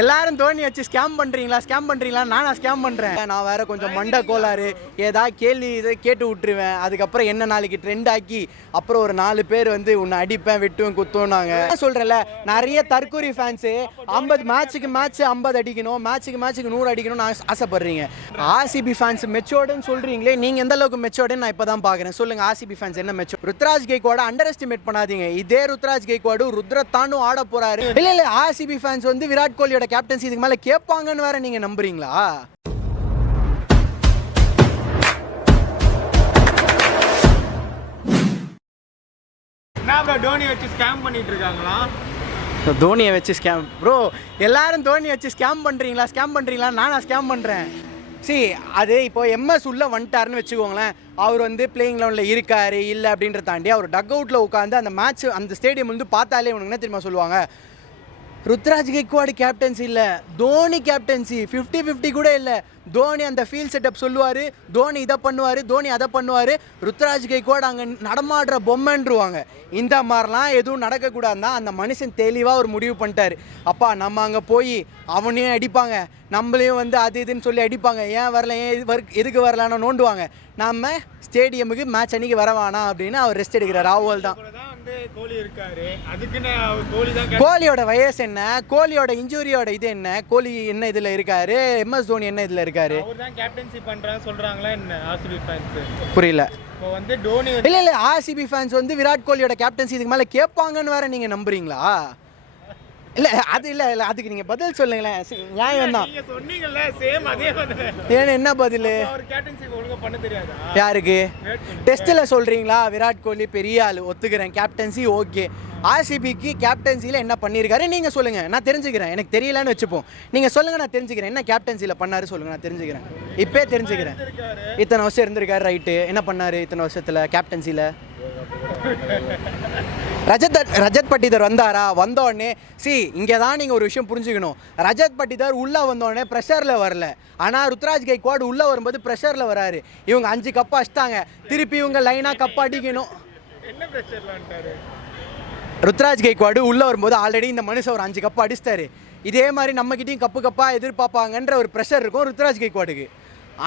எல்லாரும் தோனி வச்சு ஸ்கேம் பண்ணுறீங்களா நானா ஸ்கேம் பண்ணுறேன். நான் வேற கொஞ்சம் மண்டை கோளாறு, ஏதாவது கேள்வி இதை கேட்டு விட்டுருவேன். அதுக்கப்புறம் என்ன நாளைக்கு ட்ரெண்ட் ஆக்கி அப்புறம் ஒரு 4 பேர் வந்து உன்னை அடிப்பேன் வெட்டுவேன் குத்துவோன்னாங்க. சொல்கிறேன்ல, நிறைய தற்கூரி ஃபேன்ஸு 50 மேட்ச்சுக்கு 50 அடிக்கணும், மேட்ச்சுக்கு 100 அடிக்கணும்னு ஆசைப்படுறீங்க. ஆர்சிபி ஃபேன்ஸ் மெச்சோர்டுன்னு சொல்கிறீங்களே, நீங்கள் எந்த அளவுக்கு மெச்சோர்டுன்னு நான் இப்போ தான் பார்க்குறேன். சொல்லுங்கள், ஆர்சிபி ஃபேன்ஸ் என்ன மெச்சோர்? ருத்ராஜ் கெய்க்வாடை அண்டர் எஸ்டிமேட் பண்ணாதீங்க. இதே ருத்ராஜ் கெய்க்வாடு ருத்ரத்தாண்டும் ஆட போகிறாரு. இல்லை ஆர்சிபி ஃபேன்ஸ் வந்து விராட் கோலியோட கேப்டன்சி இதுக்கு மேலே கேட்பாங்கன்னு வேற நீங்கள் நம்புறீங்களா? தோனி வச்சு ஸ்கேம் பண்ணிட்டு இருக்காங்களா? தோனியை வச்சு ஸ்கேம் ப்ரோ, எல்லாரும் தோனி வச்சு ஸ்கேம் பண்ணுறீங்களா நானா ஸ்கேம் பண்ணுறேன். அது இப்போ எம்எஸ் உள்ள வந்துட்டாருன்னு வச்சுக்கோங்களேன். அவர் வந்து பிளேயிங் லெவனில் இருக்காரு இல்லை அப்படின்றத தாண்டி அவர் டக் அவுட்டில் உட்காந்து அந்த மேட்ச் அந்த ஸ்டேடியம் வந்து பார்த்தாலே உனக்கு என்ன தெரியுமா சொல்லுவாங்க? ருத்ராஜ் கெய்க்வாடு கேப்டன்சி இல்லை, தோனி கேப்டன்சி. 50-50 கூட இல்லை. தோனி அந்த ஃபீல்ட் செட்டப் சொல்லுவார், தோனி இதை பண்ணுவார், தோனி அதை பண்ணுவார். ருத்ராஜ் கெய்க்வாடு அங்கே நடமாடுற பொம்மைன்றுவாங்க. இந்த மாதிரிலாம் எதுவும் நடக்கக்கூடாதுன்னா அந்த மனுஷன் தெளிவாக ஒரு முடிவு பண்ணிட்டார். அப்பா நம்ம அங்கே போய் அவனையும் அடிப்பாங்க, நம்மளையும் வந்து அது இதுன்னு சொல்லி அடிப்பாங்க. ஏன் வரல, எதுக்கு வரலான்னு நோண்டுவாங்க. நம்ம ஸ்டேடியமுக்கு மேட்ச் அன்னைக்கு வரவானா அப்படின்னு அவர் ரெஸ்ட் எடுக்கிறார். ஆவல் தான். கோலியோட வயசு என்ன, கோலியோட இன்ஜூரியோட இது என்ன, கோலி என்ன இதில் இருக்காரு, எம்எஸ் தோனி என்ன இதில் இருக்காரு? புரியல. இல்லை ஆர்சிபி ஃபேன்ஸ் வந்து விராட் கோலியோட கேப்டன்சி இதுக்கு மேலே கேட்பாங்கன்னு வேற நீங்கள் நம்புறீங்களா? இல்லை அது இல்லை அதுக்கு நீங்கள் பதில் சொல்லுங்களேன். நியாயம் தான். ஏன்னா என்ன பதில்? யாருக்கு? டெஸ்ட்டில் சொல்கிறீங்களா? விராட் கோலி பெரிய ஆள், ஒத்துக்கிறேன். Captaincy okay. ஆர்சிபிக்கு கேப்டன்சியில் என்ன பண்ணியிருக்காரு நீங்கள் சொல்லுங்கள், நான் தெரிஞ்சுக்கிறேன். எனக்கு தெரியலன்னு வச்சுப்போம், நீங்கள் சொல்லுங்கள், நான் தெரிஞ்சுக்கிறேன். என்ன கேப்டன்சியில் பண்ணாரு சொல்லுங்கள், நான் தெரிஞ்சுக்கிறேன். இப்போ தெரிஞ்சுக்கிறேன். இத்தனை வருஷம் இருந்திருக்காரு, ரைட்டு. என்ன பண்ணார் இத்தனை வருஷத்தில் கேப்டன்சியில்? ரஜத் பட்டிதர் வந்தாரா? வந்தோடனே இங்கே தான் நீங்கள் ஒரு விஷயம் புரிஞ்சுக்கணும். ரஜத் பட்டிதர் உள்ளே வந்தோடனே ப்ரெஷரில் வரல. ஆனால் ருத்ராஜ் கெய்க்வாடு உள்ளே வரும்போது ப்ரெஷரில் வராரு. இவங்க 5 கப்பு அடிச்சிட்டாங்க, திருப்பி இவங்க லைனாக கப்பு அடிக்கணும். ருத்ராஜ் கெய்க்வாடு உள்ளே வரும்போது ஆல்ரெடி இந்த மனுஷன் ஒரு 5 கப்பு அடிச்சிட்டாரு. இதே மாதிரி நம்மகிட்டையும் கப்பாக எதிர்பார்ப்பாங்கன்ற ஒரு ப்ரெஷர் இருக்கும் ருத்ராஜ் கெய்க்வாடுக்கு.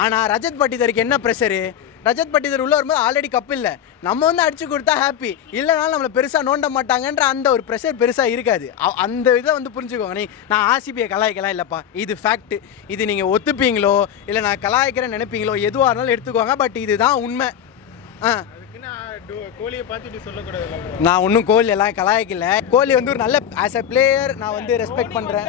ஆனால் ரஜத் பட்டிதருக்கு என்ன ப்ரெஷரு? ரஜத் பட்டிதர் உள்ளே வரும்போது ஆல்ரெடி கப்பு இல்லை, நம்ம வந்து அடிச்சு கொடுத்தா ஹாப்பி, இல்லைனாலும் நம்மளை பெருசாக நோண்ட மாட்டாங்கன்ற அந்த ஒரு ப்ரெஷர் பெருசாக இருக்காது. அந்த இதை வந்து புரிஞ்சுக்கோங்க. நான் ஆர்சிபியை கலாய்க்கலாம் இல்லைப்பா, இது ஃபேக்ட். இது நீங்கள் ஒத்துப்பீங்களோ இல்லை நான் கலாய்க்கிறேன்னு நினைப்பீங்களோ எதுவாக இருந்தாலும் எடுத்துக்கோங்க. பட் இதுதான் உண்மை. கோலியை பார்த்துட்டு சொல்லக்கூடாது. நான் ஒன்றும் கோலி எல்லாம் கலாய்க்கல. கோலி வந்து ஒரு நல்ல ஆஸ் எ பிளேயர் நான் வந்து ரெஸ்பெக்ட் பண்ணுறேன்.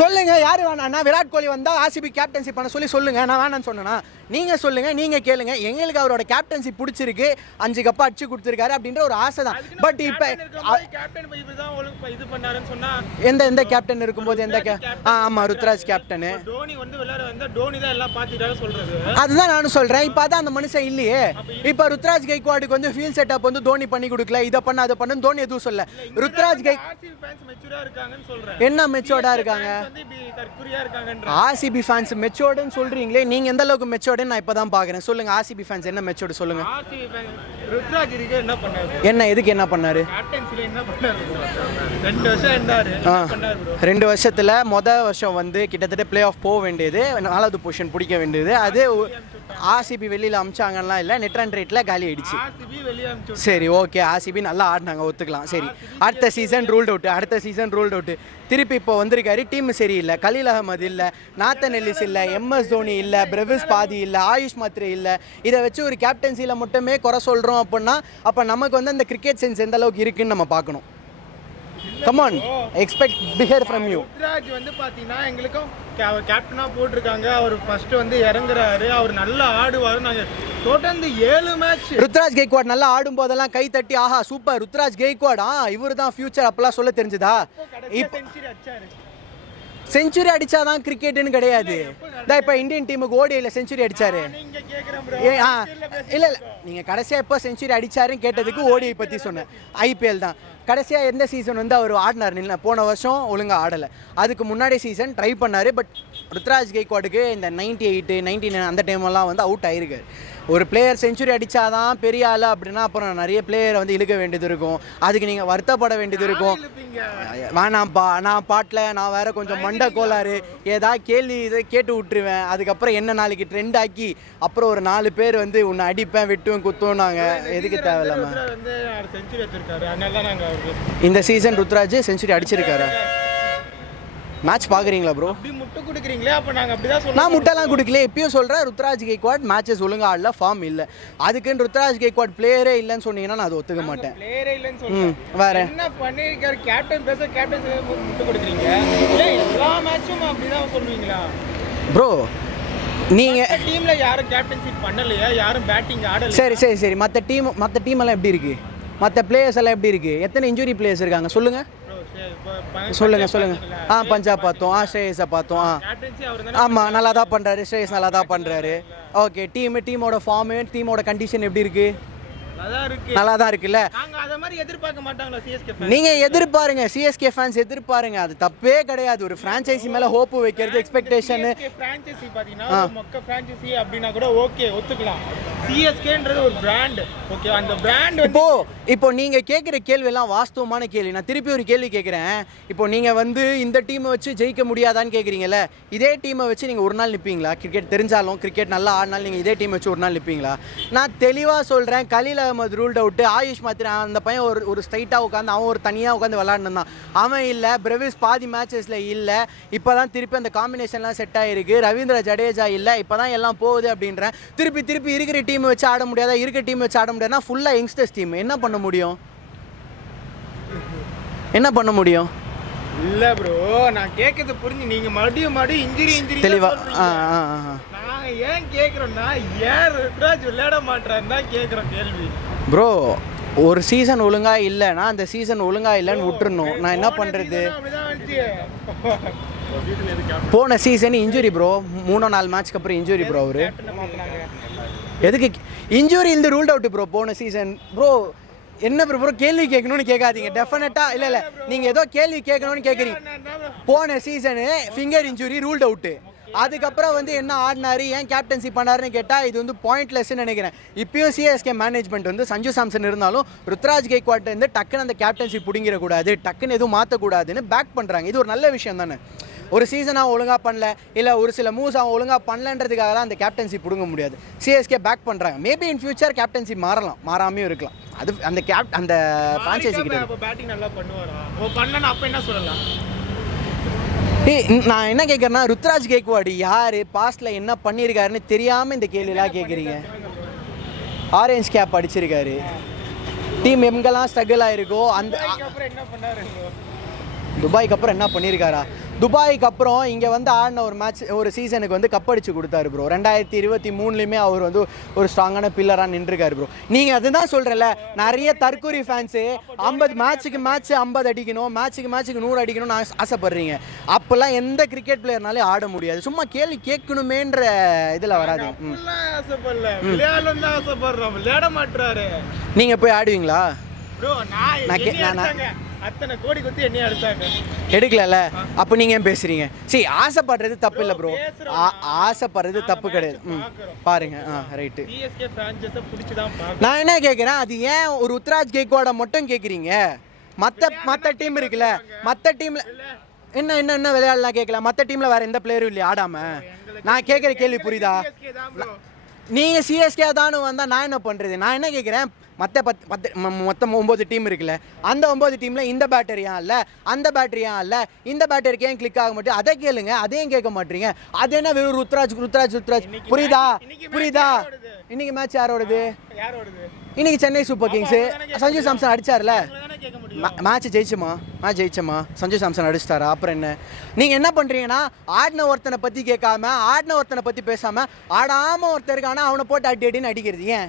சொல்லுங்க, யார் வேணாண்ணா? விராட் கோலி வந்தால் ஆர்சிபி கேப்டன்சி பண்ண சொல்லுங்க. நான் வேணான்னு சொன்னேன்னா நீங்கள் சொல்லுங்கள், நீங்கள் கேளுங்க. எங்களுக்கு அவரோட கேப்டன்சி பிடிச்சிருக்கு, 5 கப்பா அடிச்சு கொடுத்துருக்காரு அப்படின்ற ஒரு ஆசை தான். பட் இப்போ எந்த கேப்டன் இருக்கும்போது ஆமாம் ருத்ராஜ் கேப்டனு, அதுதான் நானும் சொல்கிறேன். இப்போ அதான் அந்த மனுஷன் இல்லையே. இப்போ ருத்ராஜ் கெய்க்வாடுக்கு வந்து ஃபீல்ட் செட்டப் வந்து தோனி பண்ணி கொடுக்கல, இதை பண்ண அதை பண்ணு தோனி எதுவும் சொல்ல. ருத்ராஜ் என்ன மெச்சோர்டா இருக்காங்க? ஆர்சிபி ஃபேன்ஸ் மெச்சோர்டுன்னு சொல்றீங்களே, நீங்க எந்த அளவுக்கு மெச்சோர்டுன்னு நான் இப்பதான் பாக்குறேன். சொல்லுங்க, ஆர்சிபி ஃபேன்ஸ் என்ன மெச்சோர்டு சொல்லுங்க. என்ன எதுக்கு என்ன பண்ணாரு? 2 வருஷத்துல மொதல் வருஷம் வந்து கிட்டத்தட்ட பிளே ஆஃப் போக வேண்டியது, 4வது பொசிஷன் பிடிக்க வேண்டியது. அது ஆர்சிபி வெளியில் அமிச்சாங்கன்னா இல்லை, நெட் ரன் ரேட்டில் காலி ஆயிடுச்சு. சரி ஓகே, ஆர்சிபி நல்லா ஆடினாங்க, ஒத்துக்கலாம். சரி, அடுத்த சீசன் ரூல்ட் அவுட்டு. திருப்பி இப்போ வந்திருக்காரு, டீம் சரியில்லை. கலீல் அகமது இல்லை, நாத்தன் எல்லிஸ் இல்லை, எம்எஸ் தோனி இல்லை, பிரவிஸ் பாதி இல்லை, ஆயுஷ் மாத்ரே இல்லை. இதை வச்சு ஒரு கேப்டன்சியில் மட்டுமே குறை சொல்கிறோம் அப்படின்னா அப்போ நமக்கு வந்து அந்த கிரிக்கெட் சென்ஸ் எந்த அளவுக்கு இருக்குன்னு நம்ம பார்க்கணும். Come on, expect better from you. Ruturaj வந்து பாத்தீங்கன்னா எங்களுக்கும் கேப்டனா போட்டிருக்காங்க. அவர் ஃபர்ஸ்ட் வந்து இறங்குறாரு, அவர் நல்லா ஆடுவாரு. நாங்க தொடர்ந்து 7 மேட்ச் ருத்ராஜ் கெய்க்வாட் நல்லா ஆடும் போதெல்லாம் கை தட்டி ஆஹா சூப்பர் ருத்ராஜ் கெய்க்வாட், இவரு தான் ஃபியூச்சர் அப்பெல்லாம் சொல்ல தெரிஞ்சுதா? செஞ்சுரி அடிச்சாதான் கிரிக்கெட்னு கிடையாது. இப்போ இந்தியன் டீமுக்கு ஓடிஐல செஞ்சுரி அடிச்சாரு. இல்ல நீங்க கடைசியா எப்போ செஞ்சுரி அடிச்சாருன்னு கேட்டதுக்கு ஓடிஐ பத்தி சொன்னேன். ஐபிஎல் தான் கடைசியாக எந்த சீசன் வந்து அவர் ஆடினார் இல்லை, போன வருஷம் ஒழுங்காக ஆடலை. அதுக்கு முன்னாடி சீசன் ட்ரை பண்ணார். பட் ருத்ராஜ் கெய்க்வாடுக்கு இந்த 98, 99 அந்த டைமெல்லாம் வந்து அவுட் ஆகிருக்காரு. ஒரு பிளேயர் செஞ்சுரி அடித்தாதான் பெரிய ஆள் அப்படின்னா அப்புறம் நிறைய பிளேயரை வந்து இழுக்க வேண்டியது இருக்கும், அதுக்கு நீங்கள் வருத்தப்பட வேண்டியது இருக்கும். வேணாம்ப்பா, நான் பாட்டில் நான் வேறு கொஞ்சம் மண்டை கோளாறு, ஏதாவது கேள்வி இதை கேட்டு விட்டுருவேன், அதுக்கப்புறம் என்ன நாளைக்கு ட்ரெண்ட் ஆக்கி அப்புறம் ஒரு 4 பேர் வந்து உன்னை அடிப்பேன் வெட்டுவேன் குத்துவோம்னாங்க, எதுக்கு தேவையில்லாமல். இந்த சீசன் ருத்ராஜ் செஞ்சுரி அடிச்சிருக்காரு. மேட்ச் பார்க்குறீங்களா ப்ரோ? முட்டை கொடுக்குறீங்களே, அப்போ நாங்கள் அப்படி தான் நான் முட்டைலாம் கொடுக்கல, எப்பயும் சொல்கிறேன் ருத்ராஜ் கெய்க்வாட் மேட்சஸ் ஒழுங்காக ஆடல, ஃபார்ம் இல்லை, அதுக்குன்னு ருத்ராஜ் கெய்க்வாட் பிளேயரே இல்லைன்னு சொன்னீங்கன்னா நான் அதை ஒத்துக்க மாட்டேன். பிளேயரே இல்லைன்னு சொல்றேன். வேற என்ன பண்ணிருக்காரு கேப்டன் முட்டை கொடுக்குறீங்க, எல்லா மேட்சும் அப்படிதான் சொல்லுவீங்களா ப்ரோ? நீங்கள் டீம்ல யாரும் கேப்டன்ஷிப் பண்ணலையா, யாரும் பேட்டிங் ஆடல? சரி மற்ற டீம் எல்லாம் எப்படி இருக்கு, மற்ற பிளேயர்ஸ் எல்லாம் எப்படி இருக்கு, எத்தனை இன்ஜுரி பிளேயர்ஸ் இருக்காங்க சொல்லுங்க. பஞ்சாப் பார்த்தோம், ஸ்ரேயஸை பார்த்தோம். ஆமாம், நல்லா தான் பண்ணுறாரு, ஸ்ரேயஸ் நல்லா தான் பண்ணுறாரு. ஓகே, டீமோட ஃபார்மு டீமோட கண்டிஷன் எப்படி இருக்கு? நல்லா தான் இருக்குல்ல. நீங்கள் எதிர்பாருங்க, சிஎஸ்கே ஃபேன்ஸ் எதிர்பாருங்க, அது தப்பே கிடையாது. ஒரு ஃப்ரான்ச்சைசி மேலே ஹோப் வைக்கிறது எக்ஸ்பெக்டேஷன். ஃப்ரான்ச்சைசி பார்த்தீங்கன்னா மொக்க ஃப்ரான்ச்சைசி அப்படின்னா கூட ஓகே ஒத்துக்கலாம். சிஎஸ்கேன்றது ஒரு பிராண்ட், ஓகே, அந்த பிராண்ட் இப்போ நீங்கள் கேட்குற கேள்வியெல்லாம் வாஸ்தவமான கேள்வி. நான் திருப்பி ஒரு கேள்வி கேட்குறேன். இப்போ நீங்கள் வந்து இந்த டீமை வச்சு ஜெயிக்க முடியாதான்னு கேட்குறீங்கல்ல, இதே டீமை வச்சு நீங்கள் ஒரு நாள் நிற்பீங்களா? கிரிக்கெட் தெரிஞ்சாலும் கிரிக்கெட் நல்லா ஆடினாலும் நீங்கள் இதே டீம் வச்சு ஒரு நாள் நிற்பீங்களா? நான் தெளிவாக சொல்கிறேன், கலீல் அகமது ரூல்ட் அவுட்டு, ஆயுஷ் மாத்திரா அந்த பையன் ஒரு ஸ்ட்ரைட்டாக உட்காந்து அவன் ஒரு தனியாக உட்காந்து விளாண்டுருந்தான், அவன் இல்லை. பிரவிஸ் பாதி மேட்சஸில் இல்லை, இப்போ தான் திருப்பி அந்த காம்பினேஷன்லாம் செட் ஆகிருக்கு. ரவீந்திர ஜடேஜா இல்லை, இப்போ தான் எல்லாம் போகுது அப்படின்றேன். திருப்பி இருக்கிற டீம் வச்சு ஆட முடியாதா? இருக்க டீம் வச்சு ஆட முடியாதுன்னா ஃபுல்லாக யங்ஸ்டர்ஸ் டீம், என்ன பண்ண முடியும்? இல்ல ப்ரோ, நான் கேட்கறது புரிஞ்சு நீங்க மறுபடியும் இன்ஜுரி தெளிவா நான் ஏன் கேக்குறேன்னா, ஏன் ருத்ராஜ் விளையாட மாட்டாருன்னு தான் கேக்குறேன் கேள்வி. ப்ரோ, ஒரு சீசன் ஒழுங்கா இல்லைன்னா அந்த சீசன் ஒழுங்கா இல்லைன்னு விட்டுறணும். நான் என்ன பண்றது? போன சீசன் இன்ஜுரி ப்ரோ, 3-4 மேட்ச்க்கு அப்புறம் இன்ஜுரி ப்ரோ. அவரு எதுக்கு இன்ஜுரி இந்த ரூல்ட் அவுட் ப்ரோ போன சீசன்? ப்ரோ என்ன ப்ரோ கேள்வி கேட்கணும்னு கேட்காதீங்க. டெஃபினட்டாக இல்லை நீங்கள் ஏதோ கேள்வி கேட்கணும்னு கேட்குறீங்க. போன season finger injury ruled out, அதுக்கப்புறம் வந்து என்ன ஆடினாரு, ஏன் கேப்டன்சி பண்ணாருன்னு கேட்டால் இது வந்து பாயிண்ட்லெஸ்ன்னு நினைக்கிறேன். இப்பயும் சிஎஸ்கே மேனேஜ்மெண்ட் வந்து சஞ்சு சாம்சன் இருந்தாலும் ருத்ராஜ் கெய்க்வாட் வந்து டக்குன்னு அந்த கேப்டன்சி பிடிங்கிடக்கூடாது, டக்குன்னு எதுவும் மாற்றக்கூடாதுன்னு பேக் பண்ணுறாங்க. இது ஒரு நல்ல விஷயம் தானே. ஒரு சீசனாக ஒழுங்காக பண்ணல, இல்லை ஒரு சில மூவ்ஸ் அவன் ஒழுங்காக பண்ணலன்றதுக்காக தான் அந்த கேப்டன்சி பிடுங்க முடியாது. சிஎஸ்கே பேக் பண்ணுறாங்க. மேபி இன் ஃபியூச்சர் கேப்டன்சி மாறாமையும் இருக்கலாம். அது அந்த ஃப்ரான்ச்சைசி கிட்ட பேட்டிங் நல்லா பண்ணுவாரா? பண்ணலன்னா அப்போ என்ன சொல்லலாம்? நான் என்ன கேட்குறேன்னா, ருத்ராஜ் கெய்க்வாட் யார், பாஸ்ட்டில் என்ன பண்ணியிருக்காருன்னு தெரியாமல் இந்த கேள்வியெல்லாம் கேட்குறீங்க. ஆரஞ்ச் கேப் அடிச்சிருக்காரு, டீம் எங்கெல்லாம் ஸ்ட்ரகிள் ஆகிருக்கோ அந்த. துபாய்க்கு அப்புறம் என்ன பண்ணியிருக்காரா? துபாய்க்கு அப்புறம் இங்கே வந்து ஆடின ஒரு மேட்ச் ஒரு சீசனுக்கு வந்து கப் அடிச்சு கொடுத்தாரு ப்ரோ. 2023 அவர் வந்து ஒரு ஸ்ட்ராங்கான பில்லராக நின்றுருக்காரு ப்ரோ. நீங்கள் அதுதான் சொல்கிறல, நிறைய தற்கூரி ஃபேன்ஸு 50 மேட்ச்சுக்கு 50 அடிக்கணும், மேட்ச்சுக்கு 100 அடிக்கணும்னு ஆசைப்படுறீங்க. அப்போல்லாம் எந்த கிரிக்கெட் பிளேயர்னாலே ஆட முடியாது. சும்மா கேள்வி கேட்கணுமேன்ற இதில் வராது. விளையாட மாட்டாரு. நீங்கள் போய் ஆடுவீங்களா? அத்தனை கோடி கொடுத்து என்ன எடுத்தாங்க, எடுக்கல. அப்போ நீங்கள் ஏன் பேசுகிறீங்க? சரி, ஆசைப்படுறது தப்பு இல்லை ப்ரோ, ஆசைப்படுறது தப்பு கிடையாது. பாருங்க, ரைட்டு. நான் என்ன கேட்குறேன், அது ஏன் ஒரு ருத்ராஜ் கெய்க்வாடை மட்டும் கேட்குறீங்க? மற்ற டீம் இருக்குல்ல, மற்ற டீமில் என்ன விளையாடலாம் கேட்கல. மற்ற டீமில் வேறு எந்த பிளேயரும் இல்லையா ஆடாமல்? நான் கேட்குற கேள்வி புரியுதா? நீங்கள் சிஎஸ்கே தானு வந்தால் நான் என்ன பண்ணுறது? நான் என்ன கேட்குறேன், மொத்தம் 9 டீம் இருக்குல்ல, அந்த 9 டீமில் இந்த பேட்டரியா இல்லை, அந்த பேட்டரியா இல்லை, இந்த பேட்டரிக்கு ஏன் கிளிக் ஆக மாட்டேன்? அதை கேளுங்க, அதையும் கேட்க மாட்டீங்க. அது என்ன வெறும் ருத்ராஜ். புரியுதா? இன்னைக்கு மேட்ச் யாரோடது? இன்னைக்கு சென்னை சூப்பர் கிங்ஸு. சஞ்சு சாம்சன் அடிச்சார்ல, மேட்ச் ஜெயிச்சோமா? சஞ்சு சாம்சன் அடிச்சிட்டாரா? அப்புறம் என்ன? நீங்கள் என்ன பண்ணுறீங்கன்னா, ஆடின ஒருத்தனை பற்றி கேட்காம, ஆடின ஒருத்தனை பற்றி பேசாமல், ஆடாமல் ஒருத்தருக்கான அவனை போட்டு அடின்னு அடிக்கிறது ஏன்?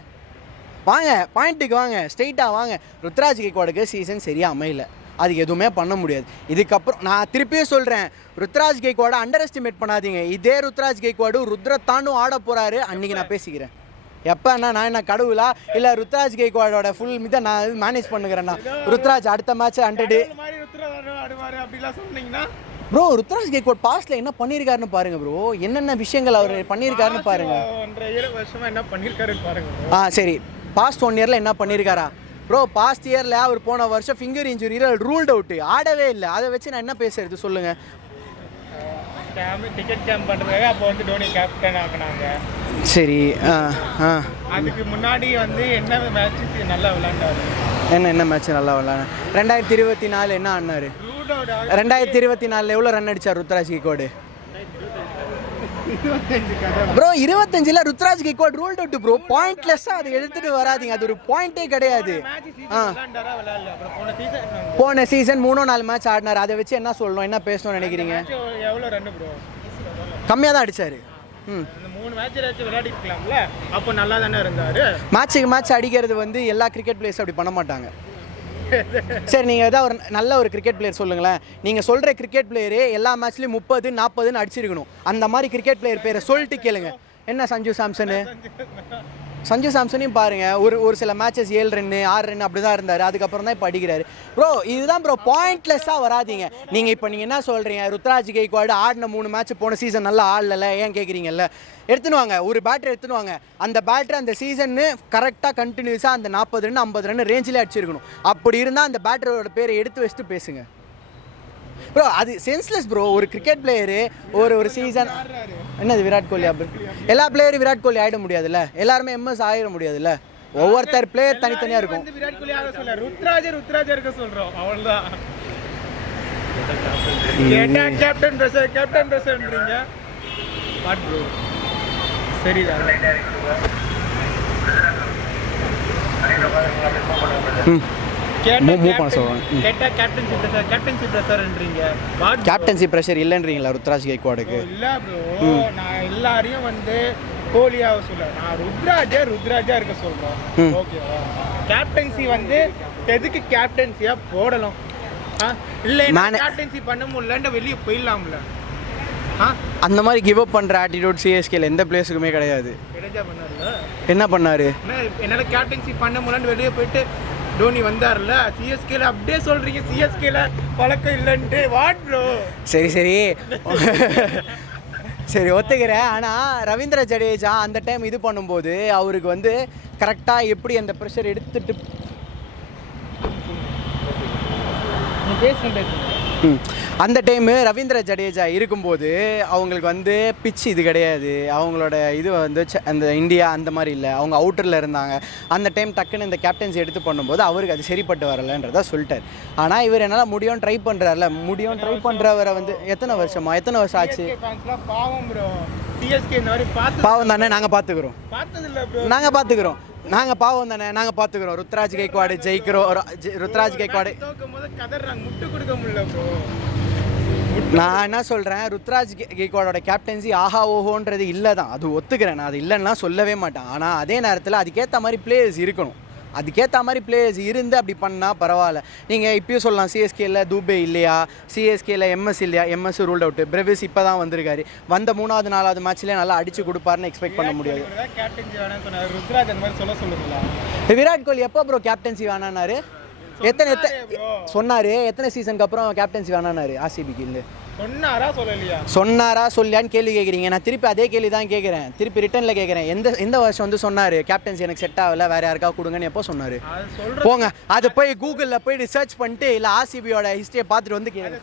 வாங்க, பாயிண்ட்டுக்கு வாங்க, ஸ்ட்ரெயிட்டாக வாங்க. ருத்ராஜ் கெய்க்வாடுக்கு சீசன் சரியாக அமையல, அதுக்கு எதுவுமே பண்ண முடியாது. இதுக்கப்புறம் நான் திருப்பியும் சொல்கிறேன், ருத்ராஜ் கெய்க்வாடை அண்டர் எஸ்டிமேட் பண்ணாதீங்க. இதே ருத்ராஜ் கெய்க்வாடு ருத்ரத்தாண்டும் ஆட போகிறாரு, அன்றைக்கி நான் பேசிக்கிறேன். எப்போண்ணா நான் என்ன கடவுளா? இல்லை ருத்ராஜ் கெய்க்வாடோட ஃபுல் மிதை நான் மேனேஜ் பண்ணுகிறேன்னா, ருத்ராஜ் அடுத்த மேட்ச் 100 அப்படிலாம் சொன்னீங்கன்னா ப்ரோ ருத்ராஜ் கேக்வாட் பாஸ்ட்ல என்ன பண்ணியிருக்காருன்னு பாருங்க ப்ரோ, என்னென்ன விஷயங்கள் அவர் பண்ணியிருக்காருன்னு பாருங்க. 1.5 வருஷமா என்ன பண்ணியிருக்காருன்னு பாருங்க. சரி, பாஸ்ட் 1 இயரில் என்ன பண்ணியிருக்காரா ப்ரோ? பாஸ்ட் இயரில் அவர் போன வருஷம் ஃபிங்கர் இன்ஜுரியில் ரூல்ட் அவுட்டு, ஆடவே இல்லை. அதை வச்சு நான் என்ன பேசுறது சொல்லுங்கள். டிக்கெட் கேம்ப் பண்ணுறதுக்காக அப்போ வந்து டோனி கேப்டன் ஆகினாங்க. சரி, அதுக்கு முன்னாடி வந்து என்ன மேட்ச் நல்லா விளையாண்டாரு? என்ன மேட்ச் நல்லா விளையாடு? 2024 என்ன ஆனார்? 2024 எவ்வளோ ரன் அடித்தார் ருத்ராஜ் கேக்வாட்? ப்ரோ 25ல் Ruturaj Gaikwad ruled out bro. பாயிண்ட்லெஸ்ஸாக அதை எடுத்துகிட்டு வராதிங்க, அது ஒரு பாயிண்டே கிடையாது. போன சீசன் 3-4 மேட்ச் ஆடினார். அதை வச்சு என்ன சொல்லணும், என்ன பேசணும்னு நினைக்கிறீங்க? எவ்வளோ ரன் ப்ரோ? கம்மியாக தான் அடித்தார். 3 மேட்ச் விளையாடிக்கலாம்ல, அப்போ நல்லா தானே இருந்தார். மேட்சுக்கு மேட்ச் அடிக்கிறது வந்து எல்லா கிரிக்கெட் பிளேயர்ஸ் அப்படி பண்ண மாட்டாங்க. சரி, நீங்கள் ஏதாவது ஒரு நல்ல ஒரு கிரிக்கெட் பிளேயர் சொல்லுங்களேன். நீங்கள் சொல்கிற கிரிக்கெட் பிளேயரு எல்லா மேட்ச்லேயும் 30-40ன்னு அடிச்சிருக்கணும். அந்த மாதிரி கிரிக்கெட் பிளேயர் பேரை சொல்லிட்டு கேளுங்க. என்ன சஞ்சு சாம்சனையும் பாருங்கள், ஒரு சில மேட்சஸ் 7 ரன் 6 ரன் அப்படி தான் இருந்தார். அதுக்கப்புறம் தான் இப்போ அடிக்கிறாரு. ப்ரோ இதுதான் ப்ரோ, பாயிண்ட்லெஸ்ஸாக வராதிங்க. நீங்கள் என்ன சொல்கிறீங்க, ருத்ராஜ் கேக்வாட் ஆடின 3 மேட்ச் போன சீசன் நல்லா ஆடலை ஏன் கேட்குறீங்கல்ல? எடுத்துன்னு வாங்க, ஒரு பேட்டர் எடுத்துன்னு வாங்க. அந்த பேட்டர் அந்த சீசன்னு கரெக்டாக கண்டினியூஸாக அந்த 40 ரன் 50 ரன் ரேஞ்சிலே அடிச்சிருக்கணும். அப்படி இருந்தால் அந்த பேட்டரோட பேரை எடுத்து வச்சுட்டு பேசுங்க ப்ரோ. அது சென்ஸ்லெஸ் ப்ரோ. ஒரு கிரிக்கெட் பிளேயரு ஒரு சீசன் என்னது விராட் கோலி அப்படி எல்லா பிளேயரும் விராட் கோலி ஆகிட முடியாதுல்ல, எல்லாருமே எம்எஸ் ஆகிட முடியாதுல்ல. ஒவ்வொருத்தர் பிளேயர் தனித்தனியாக இருக்கும். விராட் கோலி ஆக சொல்ல ருத்ராஜ் இருக்க சொல்கிறோம், அவ்வளோதான். கேப்டன் ட்ரெஸ்ஸர்ன்றீங்க வாட் ப்ரோ? சரிதான். கேப்டன்சி ப்ரெஷர் இல்லைன்றீங்களா ருத்ராஜ் கேக்வாடுக்கு? இல்லை ப்ரோ, நான் எல்லாரையும் வந்து கோலியாக சொல்ல, நான் ருத்ராஜா இருக்க சொல்கிறோம். ஓகேவா? கேப்டன்சி வந்து எதுக்கு கேப்டன்சியாக போடலாம்? இல்லை கேப்டன்சி பண்ண முடியலன்னு வெளியே போயிடலாம்ல. அந்த மாதிரி கிவ் அப் பண்ணுற ஆட்டிடியூட் சிஎஸ்கேல எந்த பிளேஸுக்குமே கிடையாது. என்ன பண்ணாரு? என்னால் கேப்டன்சி பண்ண முடியலன்னு வெளியே போயிட்டு டோனி வந்தார்ல சிஎஸ்கேல, அப்படியே சொல்றீங்க சிஎஸ்கேல பழக்கம் இல்லைன்ட்டு. What bro? சரி ஒத்துக்கிறேன். ஆனால் ரவீந்திர ஜடேஜா அந்த டைம் இது பண்ணும்போது அவருக்கு வந்து கரெக்டாக எப்படி அந்த ப்ரெஷர் எடுத்துட்டு அந்த டைமு ரவீந்திர ஜடேஜா இருக்கும்போது அவங்களுக்கு வந்து பிச் இது கிடையாது. அவங்களோட இது வந்து அந்த இந்தியா அந்த மாதிரி இல்லை, அவங்க அவுட்டரில் இருந்தாங்க. அந்த டைம் டக்குன்னு இந்த கேப்டன்சி எடுத்து பண்ணும்போது அவருக்கு அது சரிப்பட்டு வரலன்றதை சொல்லிட்டார். ஆனால் இவர் என்னால் முடியும் ட்ரை பண்ணுறாருல, முடியும் ட்ரை பண்ணுறவரை வந்து எத்தனை வருஷம் ஆச்சு? பாவம் தானே, நாங்கள் பார்த்துக்குறோம். நாங்கள் பாவம் தானே, நாங்கள் பார்த்துக்குறோம். ருத்ராஜ் கேக்வாடு ஜெயிக்கிறோம். ருத்ராஜ் கேக்வாடு நான் என்ன சொல்கிறேன், ருத்ராஜ் கேக்வாடோட கேப்டன்சி ஆஹா ஓஹோன்றது இல்லை தான், அது ஒத்துக்கிறேன். நான் அது இல்லைன்னா சொல்லவே மாட்டேன். ஆனால் அதே நேரத்தில் அதுக்கேற்ற மாதிரி பிளேயர்ஸ் இருக்கணும். அதுக்கேற்ற மாதிரி பிளேயர்ஸ் இருந்து அப்படி பண்ணால் பரவாயில்ல. நீங்கள் இப்பயும் சொல்லலாம் சிஎஸ்கேல தூபே இல்லையா, சிஎஸ்கேல எம்எஸ் இல்லையா, எம்எஸ் ரூல்ட் அவுட்டு. பிரேவிஸ் இப்போ தான் வந்திருக்காரு. வந்த 3வது 4வது மேட்ச்லேயே நல்லா அடிச்சு கொடுப்பாருன்னு எக்ஸ்பெக்ட் பண்ண முடியாது. விராட் கோலி எப்போ ப்ரோ கேப்டன்சி வேணான்னாரு? எத்தனை சீசனுக்கு அப்புறம் கேப்டன்சி வேணான்னாரு ஆர்சிபிக்கு? இல்லை சொன்னாரா சொல்லியான்னு கேள்வி கேட்குறீங்க. நான் திருப்பி அதே கேள்வி தான் கேட்குறேன், திருப்பி ரிட்டனில் கேட்குறேன். எந்த வருஷம் வந்து சொன்னார் கேப்டன்சி எனக்கு செட் ஆகலை, வேறு யாருக்கா கொடுங்கன்னு எப்போ சொன்னார்? போங்க, அது போய் கூகுளில் போய் ரிசர்ச் பண்ணிட்டு இல்லை ஆர்சிபியோட ஹிஸ்ட்ரியை பார்த்துட்டு வந்து கேளுங்க.